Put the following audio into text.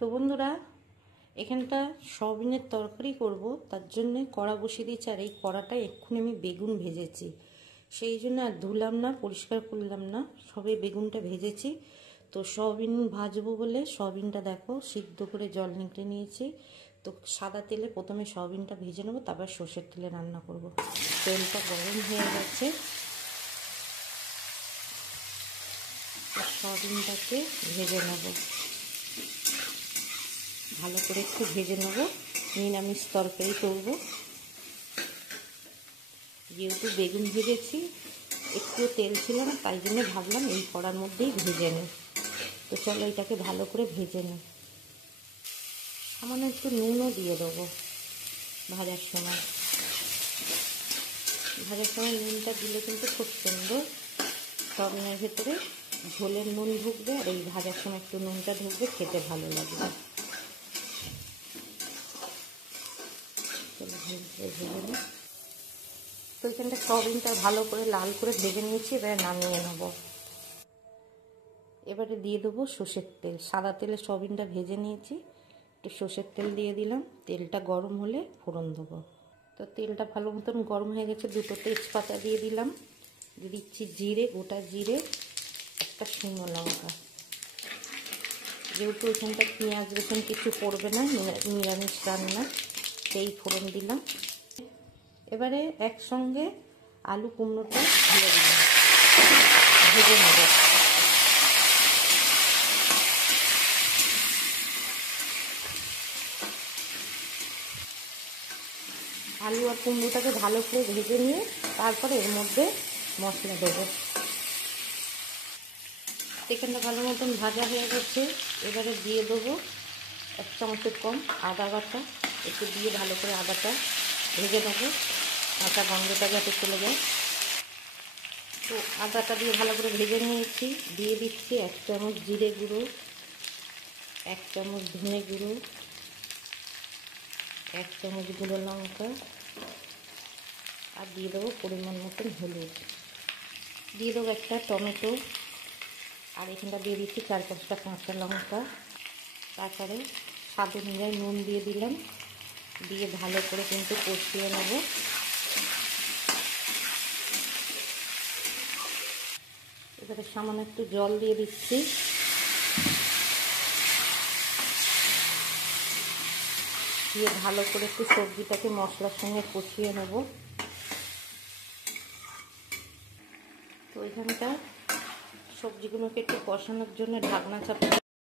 তো বন্ধুরা, এখানটা সয়াবিনের তরকারি করব, তার জন্য কড়া বসিয়ে দিয়েছি। আর এই কড়াটা এক্ষুনি আমি বেগুন ভেজেছি, সেই জন্য আর ধুলাম না, পরিষ্কার করলাম না, সবে বেগুনটা ভেজেছি। তো সয়াবিন ভাজবো বলে সয়াবিনটা দেখো সিদ্ধ করে জল নিংড়ে নিয়েছি। তো সাদা তেলে প্রথমে সয়াবিনটা ভেজে নেবো, তারপর সর্ষের তেলে রান্না করব। তেলটা গরম হয়ে গেছে, সয়াবিনটাকে ভেজে নেব, ভালো করে একটু ভেজে নেব। নিরামিষ তরকারি করব, যেহেতু বেগুন ভেজেছি একটু তেল ছিল না, তাই জন্য ভাবলাম এই কড়ার মধ্যেই ভেজে নিই। তো চলো এটাকে ভালো করে ভেজে নিই। সামান্য একটু নুনও দিয়ে দেবো ভাজার সময়। ভাজার সময় নুনটা দিলে কিন্তু খুব সুন্দর সয়াবিনের ভেতরে ঝোলের নুন ঢুকবে, আর এই ভাজার সময় একটু নুনটা ঢুকবে, খেতে ভালো লাগবে। চলো ভালো করে ভেজে নিই। তো এখানটা সয়াবিনটা ভালো করে লাল করে ভেজে নিয়েছি, এবারে নামিয়ে নেব। এবারে দিয়ে দেবো সর্ষের তেল। সাদা তেলে সয়াবিনটা ভেজে নিয়েছি, একটু সর্ষের তেল দিয়ে দিলাম। তেলটা গরম হলে ফোড়ন দেবো। তো তেলটা ভালো মতন গরম হয়ে গেছে, দুটো তেজপাতা দিয়ে দিলাম। দিয়ে দিচ্ছি জিরে, গোটা জিরে, একটা শুকনো লঙ্কা। যেহেতু এখানটা পেঁয়াজ রসুন কিছু পড়বে না, নিরামিষ রান্না, সেই ফোড়ন দিলাম। এবারে একসঙ্গে আলু কুমড়োটা দিয়ে দিলাম, ভেজে নেব। আলু আর কুমড়োটাকে ভালো করে ভেজে নিয়ে তারপরে এর মধ্যে মশলা দেবো। চিকেনটা ভালো মতন ভাজা হয়ে গেছে, এবারে দিয়ে দেবো 1 চামচের কম আদা বাটা। একটু দিয়ে ভালো করে আদাটা ভেজে নেবো, আদা গন্ধটা যাতে চলে যায়। তো আদাটা দিয়ে ভালো করে ভেজে নিয়েছি। দিয়ে দিচ্ছি 1 চামচ জিরে গুঁড়ো, 1 চামচ ধনে গুঁড়ো, 1 চামচ গুঁড়ো লঙ্কা, আর দিয়ে দেবো পরিমাণ মতন হলুদ। দিয়ে দেবো একটা টমেটো, আর এখানটা দিয়ে দিচ্ছি 4-5টা কাঁচা লঙ্কা। তারপরে স্বাদ অনুযায়ী নুন দিয়ে দিলাম, দিয়ে ভালো করে কিন্তু কষিয়ে নেব। এবারে সামান্য একটু জল দিয়ে দিচ্ছি, দিয়ে ভালো করে একটু সবজিটাকে মশলার সঙ্গে কষিয়ে নেব। তো এখানটা সবজিগুলোকে একটু কষানোর জন্য ঢাকনা চাপা